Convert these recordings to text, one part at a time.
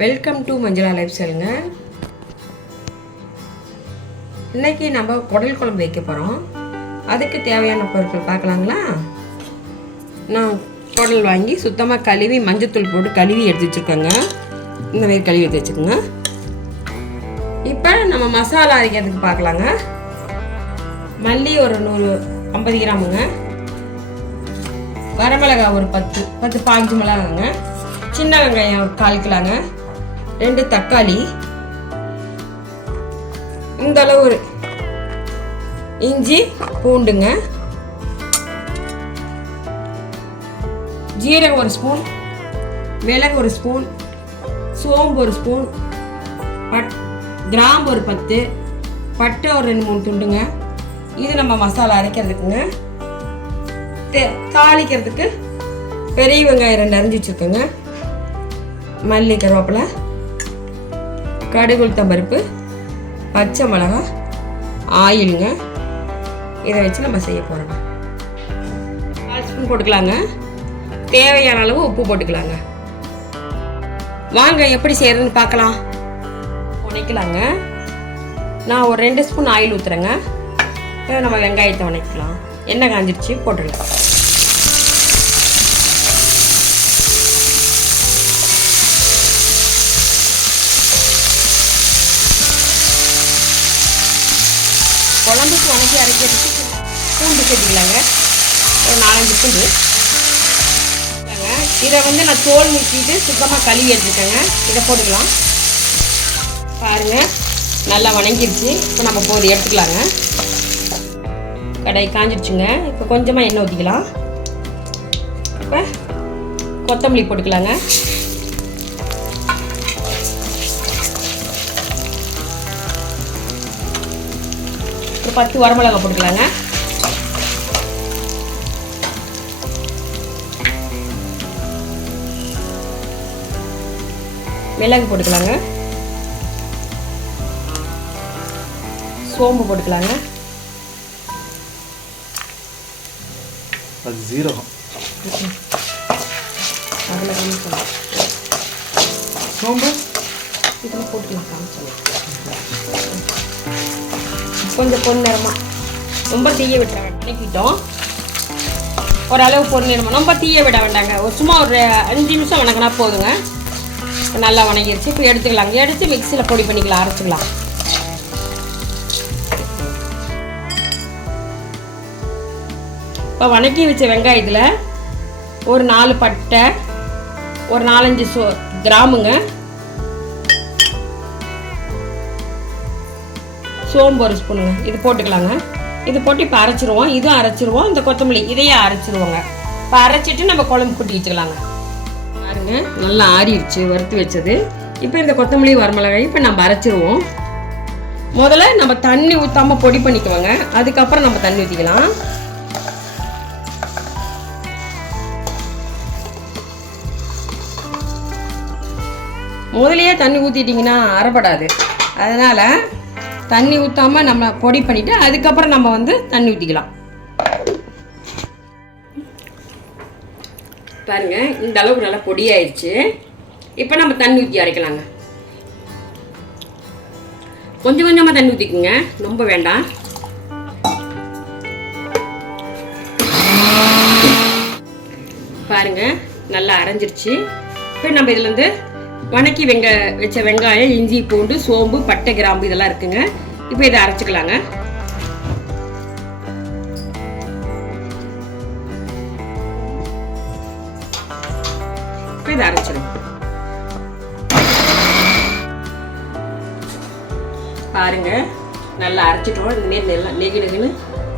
Welcome to மஞ்சளா life ஸ்டைலுங்க இன்னைக்கு நம்ம குடல் குழம்பு வைக்க போகிறோம் அதுக்கு தேவையான பொருட்கள் பார்க்கலாங்களா? நான் குடல் வாங்கி சுத்தமாக கழுவி மஞ்சத்தூள் போட்டு கழுவி எடுத்து வச்சுருக்கோங்க. இந்த மாதிரி கழுவி எடுத்து வச்சுக்கோங்க. இப்போ நம்ம மசாலா அரைக்கிறதுக்கு பார்க்கலாங்க. மல்லி ஒரு நூறு ஐம்பது கிராமுங்க. வரமிளகாய் ஒரு பத்து பத்து பாஞ்சு மிளகாங்க. சின்ன வெங்காயம் கால் கிலோங்க. ரெண்டு தக்காளி. இந்த அளவு ஒரு இஞ்சி பூண்டுங்க. ஜீரகம் ஒரு ஸ்பூன். மிளகு ஒரு ஸ்பூன். சோம்பு ஒரு ஸ்பூன். பட் கிராம்பு ஒரு பத்து. பட்டை ஒரு ரெண்டு மூணு துண்டுங்க. இது நம்ம மசாலா அரைக்கிறதுக்குங்க. தாளிக்கிறதுக்கு பெரிய வெங்காயம் ரெண்டு அரிஞ்சு வச்சுருக்கோங்க. மல்லி கருவேப்பிலை. கடுகு பருப்பு பச்சை மிளகா ஆயிலுங்க. இதை வச்சு நம்ம செய்ய போகிறோங்க நாலு ஸ்பூன் போட்டுக்கலாங்க. தேவையான அளவு உப்பு போட்டுக்கலாங்க. வாங்க எப்படி செய்யறதுன்னு பார்க்கலாம். உடைக்கலாங்க. நான் ஒரு ரெண்டு ஸ்பூன் ஆயில் ஊற்றுறேங்க நம்ம வெங்காயத்தை வணக்கலாம் எண்ணெய் காஞ்சிருச்சு போட்டுடலாம். குழம்புக்கு வணக்கி அரைக்கிறதுக்கு பூண்டு சேர்த்துக்கலாங்க ஒரு நாலஞ்சு பூண்டு. இதை வந்து நான் தோல் முக்கிட்டு சுத்தமாக கழுவி எடுத்துக்கேங்க இதை போட்டுக்கலாம். பாருங்க. நல்லா வணங்கிருச்சு. இப்போ நம்ம போது எடுத்துக்கலாங்க. கடை காஞ்சிடுச்சுங்க இப்போ கொஞ்சமாக எண்ணெய் ஊற்றிக்கலாம் இப்போ கொத்தமல்லி போட்டுக்கலாங்க. பத்து வரமிளகா போட்டுக்கலாங்க. மிளகு போட்டுக்கலாங்க. சோம்பு போட்டுக்கலாங்க. அது ஜீரகம் சோம்பு? இதில் போட்டுக்கலாம் காமிச்சலாம் கொஞ்சம் பொன்னிறமாக ரொம்ப தீய விட்ட வணக்கிட்டோம் ஓரளவு பொன்னிறமா ரொம்ப தீய விட வேண்டாங்க. ஒரு சும்மா ஒரு அஞ்சு நிமிஷம் வணங்கினா போதுங்க. நல்லா வணங்கிருச்சு. இப்போ எடுத்துக்கலாங்க. எடுத்து மிக்சியில் பொடி பண்ணிக்கலாம். அரைச்சிக்கலாம். இப்போ வணக்கி வச்ச வெங்காயத்தில் ஒரு நாலு பட்டை ஒரு நாலஞ்சு சோ கிராமுங்க. சோம்பு ஒரு ஸ்பூனுங்க இது போட்டுக்கலாங்க. இது போட்டு இப்போ அரைச்சிருவோம். இதுவும் அரைச்சிருவோம். இந்த கொத்தமல்லி இதையும் அரைச்சிருவோங்க. இப்போ அரைச்சிட்டு நம்ம குழம்பு கூட்டி வச்சுக்கலாங்க. பாருங்க நல்லா ஆறிடுச்சு வறுத்து வச்சது. இப்போ இந்த கொத்தமல்லி வரமிளகாய் இப்போ நம்ம அரைச்சிருவோம். முதல்ல நம்ம தண்ணி ஊற்றாம பொடி பண்ணிக்குவோங்க. அதுக்கப்புறம் நம்ம தண்ணி ஊற்றிக்கலாம் முதலையே தண்ணி ஊற்றிட்டிங்கன்னா அரைப்படாது. அதனால் தண்ணி ஊற்றாம நம்ம பொடி பண்ணிவிட்டு அதுக்கப்புறம் நம்ம வந்து தண்ணி ஊற்றிக்கலாம் பாருங்க இந்த அளவுக்கு நல்லா பொடியாயிடுச்சு இப்போ நம்ம தண்ணி ஊற்றி அரைக்கலாங்க. கொஞ்சம் கொஞ்சமாக தண்ணி ஊற்றிக்குங்க ரொம்ப வேண்டாம். பாருங்க நல்லா அரைஞ்சிருச்சு. இப்போ நம்ம இதுலேருந்து வணக்கி வெங்க வச்ச வெங்காயம் இஞ்சி பூண்டு சோம்பு பட்டை கிராம்பு இதெல்லாம் இருக்குங்க. இப்போ இதை அரைச்சிக்கலாங்க. இப்போ இதை அரைச்சிடும் பாருங்க நல்லா அரைச்சிட்டோம். இந்த மாரி நல்லா நெகு நெகுன்னு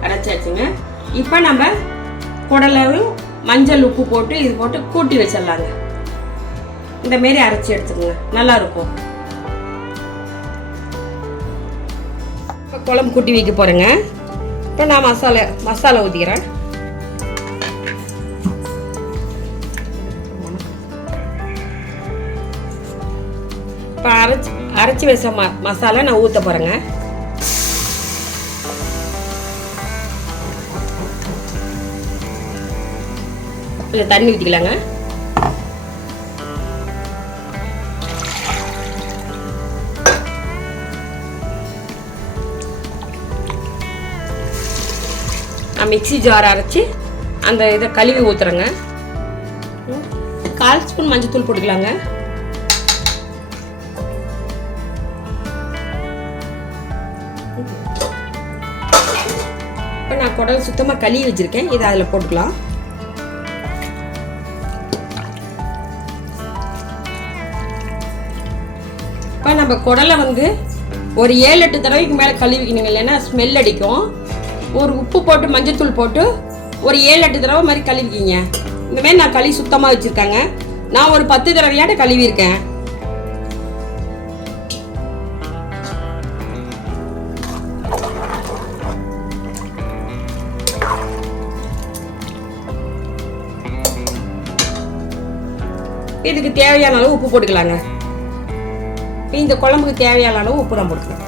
அரைச்சாச்சுங்க. இப்போ நம்ம குடலையும் மஞ்சள் உப்பு போட்டு இது போட்டு கூட்டி வச்சிடலாங்க. இந்த மாரி அரைச்சி எடுத்துக்கோங்க. நல்லா இருக்கும் இப்போ குழம்பு கூட்டி வைக்க போகிறேங்க இப்போ நான் மசாலா மசாலா ஊற்றிக்கிறேன் இப்போ அரைச்சி அரைச்சி வச்ச ம மசாலா நான் ஊற்ற போகிறேங்க கொஞ்சம் தண்ணி ஊற்றிக்கலாங்க நான் மிக்ஸி ஜார் அரைச்சி அந்த இதை கழுவி ஊற்றுறேங்க கால் ஸ்பூன் மஞ்சத்தூள் போட்டுக்கலாங்க. இப்போ நான் குடல் சுத்தமாக கழுவி வச்சுருக்கேன். இதை அதில் போட்டுக்கலாம். இப்போ நம்ம குடலை வந்து ஒரு ஏழு எட்டு தடவைக்கு மேலே கழுவிக்கணுங்க. இல்லைன்னா ஸ்மெல் அடிக்கும். ஒரு உப்பு போட்டு மஞ்சத்தூள் போட்டு ஒரு ஏழு எட்டு தடவை மாதிரி கழுவிக்கிங்க. இந்த மாதிரி நான் கழுவி சுத்தமாக வச்சுருக்கேங்க. நான் ஒரு பத்து தடவையாட்ட கழுவியிருக்கேன். இதுக்கு தேவையான அளவு உப்பு போட்டுக்கலாங்க. இந்த குழம்புக்கு தேவையான அளவு உப்பு நான் போட்டுக்கலாம்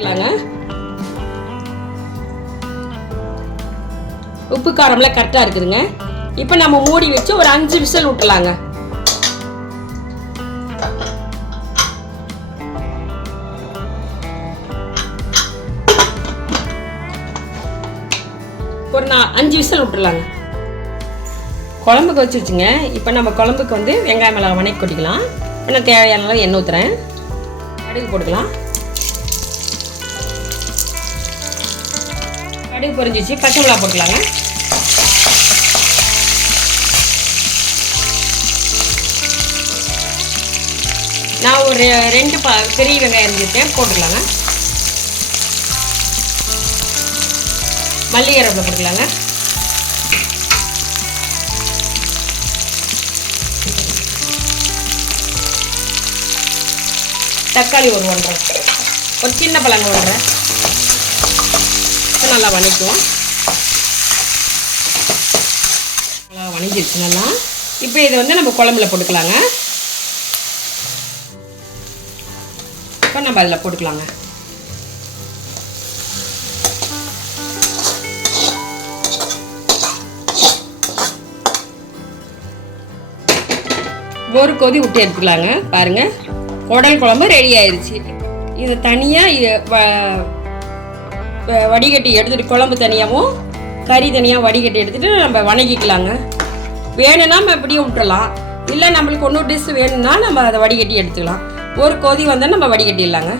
இருக்கலாங்க உப்பு காரம்லாம் கரெக்டாக இருக்குதுங்க. இப்போ நம்ம மூடி வச்சு ஒரு அஞ்சு விசில் விட்டுலாங்க ஒரு நான் அஞ்சு விசில் விட்டுலாங்க குழம்புக்கு வச்சுருச்சுங்க. இப்போ நம்ம குழம்புக்கு வந்து வெங்காயம் மிளகா வணக்கி கொட்டிக்கலாம். இப்போ நான் தேவையான அளவு எண்ணெய் ஊற்றுறேன் கடுகு போட்டுக்கலாம். கடுகு பொரிஞ்சிச்சு. பச்சை மிளகா போட்டுக்கலாங்க. நான் ஒரு ரெண்டு ப பெரிய வெங்காயம் இருந்துட்டேன் போட்டுக்கலாங்க. மல்லிகை ரப்பில் போட்டுக்கலாங்க. தக்காளி ஒரு ஒன்றரை. ஒரு சின்ன பழங்க ஒன்றரை. நல்லா வணக்குவோம் நல்லா வணிஞ்சிருச்சு நல்லா. இப்போ இதை வந்து நம்ம குழம்புல போட்டுக்கலாங்க. இப்போ நம்ம அதில் போட்டுக்கலாங்க. ஒரு கொதி விட்டு எடுத்துக்கலாங்க. பாருங்க. குடல் குழம்பு ரெடி ஆயிருச்சு. இதை தனியாக வடிகட்டி எடுத்துட்டு குழம்பு தனியாகவும் கறி தனியாக வடிகட்டி எடுத்துகிட்டு நம்ம வணக்கிக்கலாங்க. வேணும்னா நம்ம இப்படியும் விட்டுறலாம். இல்லை நம்மளுக்கு ஒன்றும் டிஷ் வேணும்னா நம்ம அதை வடிகட்டி எடுத்துக்கலாம். ஒரு கொதி வந்தால் நம்ம வடிகட்டிடலாங்க.